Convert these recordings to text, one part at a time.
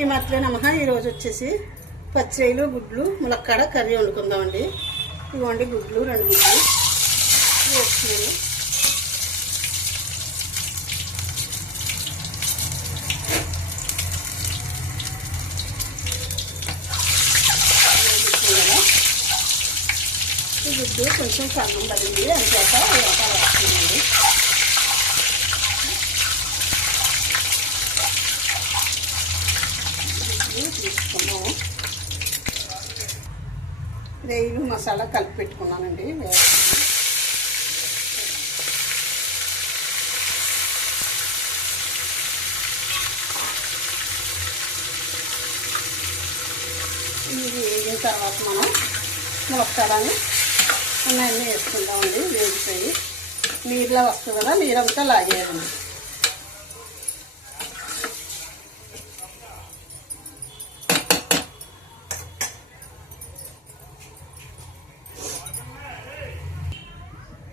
శ్రీమాత్రే నమః. ఈరోజు వచ్చేసి పచ్చిరొయ్యలు గుడ్లు ములక్కాడ కర్రీ వండుకుందామండి. ఇవ్వండి గుడ్లు 2 గుడ్లు వేసుకుని ఈ గుడ్డు కొంచెం సన్నం పడింది అంచేత వస్తుందండి. తీసుకున్నాము రొయ్యలు మసాలా కలిపి పెట్టుకున్నానండి. ఇది వేగిన తర్వాత మనం ములక్కాడని అన్నీ వేసుకుందామండి. వేగిపోయి నీరులో వస్తుంది కదా, నీరంతా లాగేయాలండి.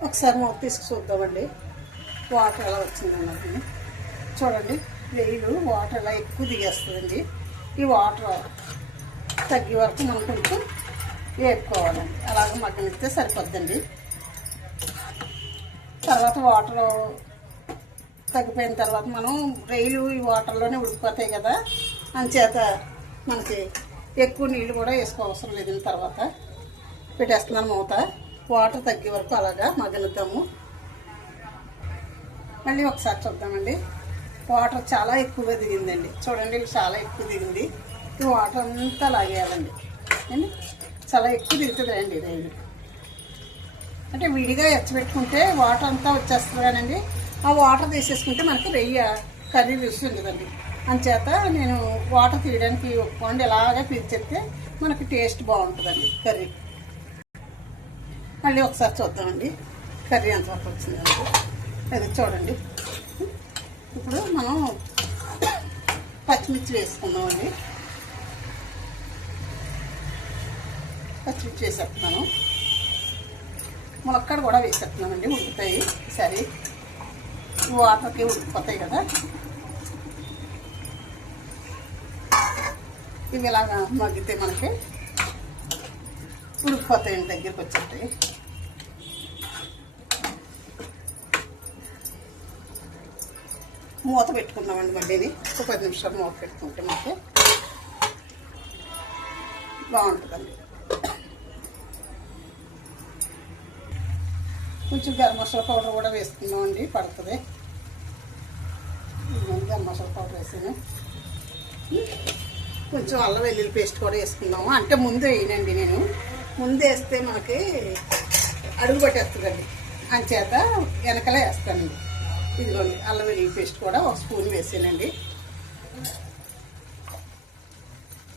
ఒకసారి మూత తీసుకు చూద్దామండి వాటర్ ఎలా వచ్చిందన్నది. చూడండి రొయ్యలు వాటర్ ఎలా ఎక్కువ దిగేస్తుందండి. ఈ వాటర్ తగ్గే వరకు మనం కొంచెం వేపుకోవాలండి. అలాగే మగ్గనిస్తే సరిపోద్దండి. తర్వాత వాటర్ తగ్గిపోయిన తర్వాత మనం రొయ్యలు ఈ వాటర్లోనే ఉడికిపోతాయి కదా, అంచేత మనకి ఎక్కువ నీళ్ళు కూడా వేసుకోవసరం లేదు. తర్వాత పెట్టేస్తున్నాను మూత. వాటర్ తగ్గే వరకు అలాగా మగ్గనిద్దాము. మళ్ళీ ఒకసారి చూద్దామండి. వాటర్ చాలా ఎక్కువగా దిగిందండి. చూడండి చాలా ఎక్కువ దిగింది. ఈ వాటర్ అంతా లాగేయాలండి. చాలా ఎక్కువ దిగుతుంది రండి రొయ్యలు. అంటే విడిగా ఎచ్చబెట్టుకుంటే వాటర్ అంతా వచ్చేస్తుంది కానండి, ఆ వాటర్ తీసేసుకుంటే మనకి రొయ్య కర్రీ రుచి ఉండదండి. అంచేత నేను వాటర్ తీయడానికి ఒప్పుకోండి. ఇలాగే పీల్చేస్తే మనకి టేస్ట్ బాగుంటుందండి కర్రీ. మళ్ళీ ఒకసారి చూద్దామండి కర్రీ ఎంతవరకు వచ్చిందండి. అది చూడండి. ఇప్పుడు మనం పచ్చిమిర్చి వేసుకుందామండి. పచ్చిమిర్చి వేసేస్తున్నాను. ములక్కాడ కూడా వేసేస్తున్నామండి. ఉడుకుతాయి ఈసారి వాటర్కి ఉడికిపోతాయి కదా. ఇవి ఇలాగా మగ్గితే మనకి ఉడికిపోతాయండి, దగ్గరికి వచ్చేస్తాయి. మూత పెట్టుకున్నామండి. మళ్ళీ ఒక 10 నిమిషాలు మూత పెట్టుకుంటే మనకి బాగుంటుందండి. కొంచెం గరం మసాలా పౌడర్ కూడా వేసుకున్నామండి, పడుతుంది. గరం మసాలా పౌడర్ వేసాను. కొంచెం అల్లం వెల్లుల్లి పేస్ట్ కూడా వేసుకున్నాము. అంటే ముందు వేయనండి నేను. ముందు వేస్తే మనకి అడుగు పట్టేస్తుందండి. అంచేత వెనకలే వేస్తానండి. ఇదిగోండి అల్లం వెల్లుల్లి పేస్ట్ కూడా 1 స్పూన్ వేసానండి.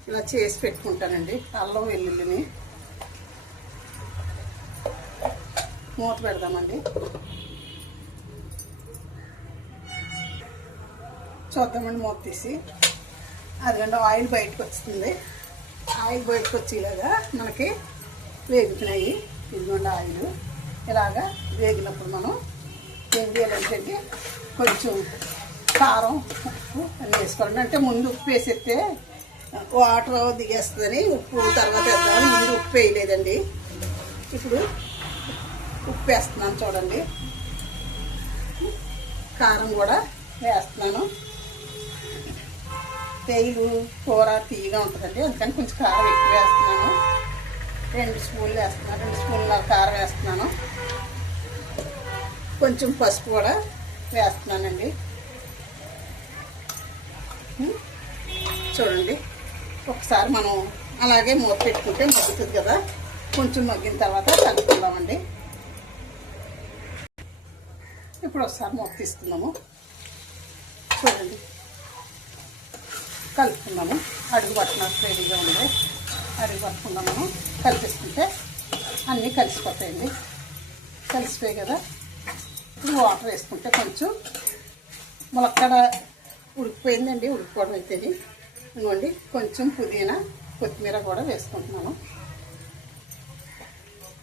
ఇలా చేసి పెట్టుకుంటానండి అల్లం వెల్లుల్లిని. మూత పెడదామండి. చూద్దామండి మూత తీసి. అదిగండి ఆయిల్ బయటకు వస్తుంది. ఆయిల్ బయటకు వచ్చేలాగా మనకి వేగుతున్నాయి. ఇదిగోండి ఆయిల్ ఇలాగా వేగినప్పుడు మనం ఏం చేయాలంటే కొంచెం కారం ఉప్పు అన్నీ వేసుకోవాలండి. అంటే ముందు ఉప్పు వేసేస్తే వాటర్ దిగేస్తుందని ఉప్పు తర్వాత వేద్దామని ముందు ఉప్పు వేయలేదండి. ఇప్పుడు ఉప్పు వేస్తున్నాను చూడండి. కారం కూడా వేస్తున్నాను. రొయ్యలు కూర తీయగా ఉంటుందండి, అందుకని కొంచెం కారం ఎక్కువ వేస్తున్నాను. 2 స్పూన్లు వేస్తున్నాను. 2 స్పూన్ల కారం వేస్తున్నాను. కొంచెం పసుపు కూడా వేస్తున్నానండి. చూడండి ఒకసారి మనం అలాగే మూత పెట్టుకుంటే మగ్గుతుంది కదా. కొంచెం మగ్గిన తర్వాత కలుపుకుందామండి. ఇప్పుడు ఒకసారి మూత తీసుకుందాము. చూడండి కలుపుకుందాము. అడుగు పట్టినట్టు రెడీగా ఉంది. అడుగు పట్టుకుందాము. కలిపేసుకుంటే అన్నీ కలిసిపోతాయండి. కలిసిపోయాయి కదా. ఇప్పుడు వాటర్ వేసుకుంటే కొంచెం ములక్కాడ ఉడికిపోయిందండి. ఉడికిపోవడం అయితే ఇవ్వండి. కొంచెం పుదీనా కొత్తిమీర కూడా వేసుకుంటున్నాను.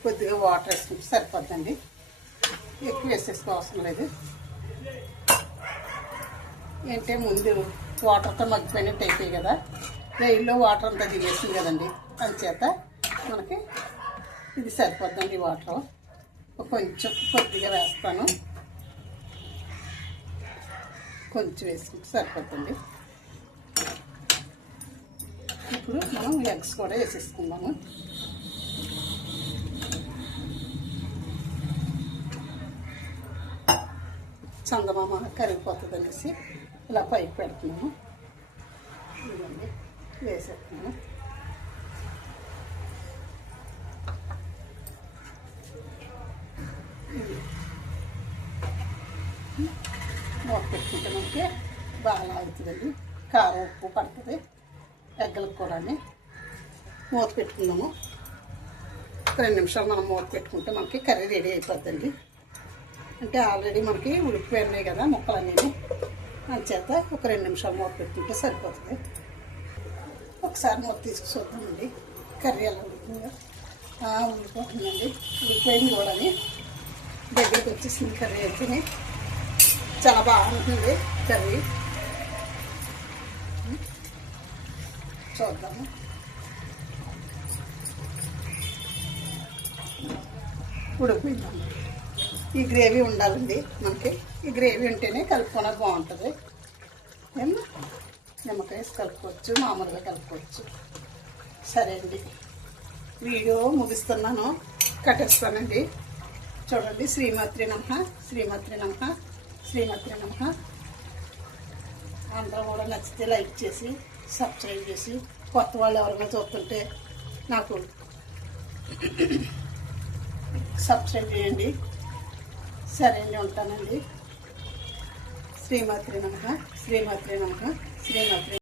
కొద్దిగా వాటర్ వేసుకుంటే సరిపోద్దండి. ఎక్కువ వేసేసుకో అవసరం లేదు. ఏంటంటే ముందు వాటర్తో మగ్గిపోయినట్టు అయిపోయి కదా, నెయ్యిలో వాటర్ అంతా దిగేసింది కదండి, అందుచేత మనకి ఇది సరిపోద్దండి. వాటర్ కొంచెం కొద్దిగా వేస్తాను, కొంచెం వేసుకుంటే సరిపోతుంది. ఇప్పుడు మనం ఎగ్స్ కూడా వేసేసుకుందాము. చందమామ కరిగిపోతుంది అనేసి ఇలా పైకి పెడుతున్నాము. ఇవన్నీ వేసేస్తున్నాము. మూత పెట్టుకుంటే మనకి బాగా అవుతుందండి. కారం ఉప్పు పడుతుంది ఎగ్గలకు కూడా. మూత పెట్టుకుందాము. 2 నిమిషాలు మనం మూత పెట్టుకుంటే మనకి కర్రీ రెడీ అయిపోద్దండి. అంటే ఆల్రెడీ మనకి ఉడికిపోయినాయి కదా ముక్కలన్నీ, అందుచేత ఒక 2 నిమిషాలు మూత పెట్టుకుంటే సరిపోతుంది. ఒకసారి మూత తీసుకు చూద్దామండి కర్రీ ఎలా ఉడికిందో. ఉడికిపోతుందండి, ఉడికిపోయింది కూడా. దగ్గరికి వచ్చేసింది కర్రీ అయితే. చాలా బాగుంటుంది కర్రీ. చూద్దాము. ఉడికిపోయిందండి. ఈ గ్రేవీ ఉండాలండి మనకి. ఈ గ్రేవీ ఉంటేనే కలుపుకోవడానికి బాగుంటుంది. నిమ్మకాయ వేసి కలుపుకోవచ్చు, మామూలుగా కలుపుకోవచ్చు. సరే అండి, వీడియో ముగిస్తున్నాను, కట్టేస్తానండి. చూడండి. శ్రీమాత్రి నమః, శ్రీమాత్రి నమః, శ్రీమాత్రి నమః. అందరూ కూడా నచ్చితే లైక్ చేసి సబ్స్క్రైబ్ చేసి, కొత్త వాళ్ళు ఎవరైనా చూస్తుంటే నాకు సబ్స్క్రైబ్ చేయండి. సరే అండి, ఉంటానండి. శ్రీమాత్రి నమః, శ్రీమాత్రి నమః, శ్రీమాత్రి.